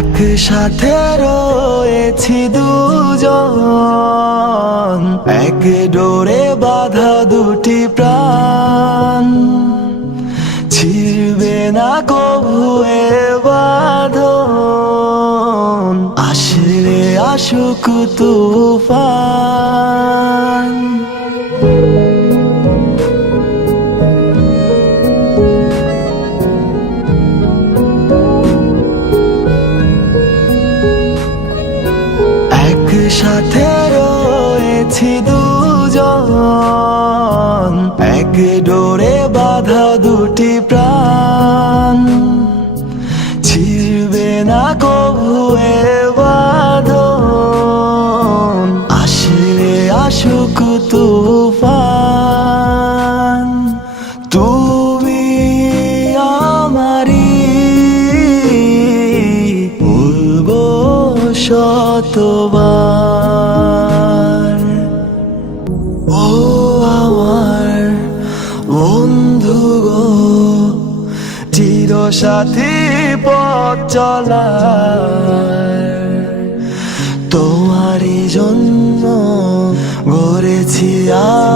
একসাথে রয়েছি দুজন, এক ডোরে বাঁধা দুটি প্রাণ, ছিড়বে না কভু এ বাঁধন, আসলে আসুক তুফান। একসাথে রয়েছি দুজন, এক ডোরে বাঁধা দুটি প্রাণ, ছিড়বে না কভু এ বাঁধন, আসলে আসুক তুফান। তুমি আমারি, বলবো শতবার, ও আমার বন্ধু গো, চির সাথী পথ চলার, তোমারই জন্য গড়েছি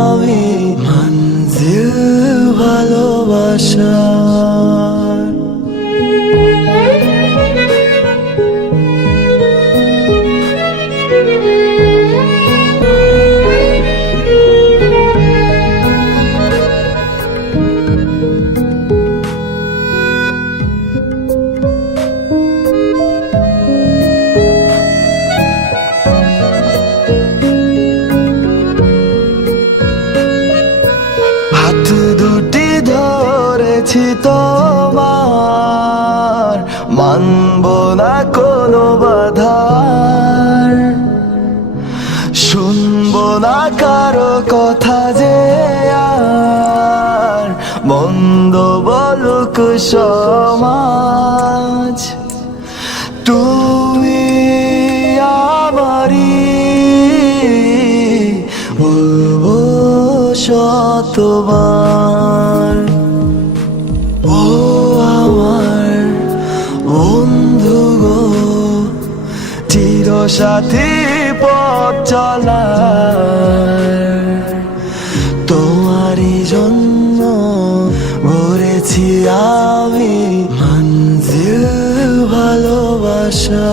আমি মঞ্জিল ভালোবাসার। হাত দুটি ধরেছি তোমার, মানব না কোনো বাধার, শুনবো না কারো কথা যে আর, মন্দ বলুক সমাজ। তুমি আমারি, বলবো শতবার, ও আমার বন্ধু গো, চির সাথী পথ চলার, তোমারই জন্য গড়েছি আমি মঞ্জিল ভালোবাসা।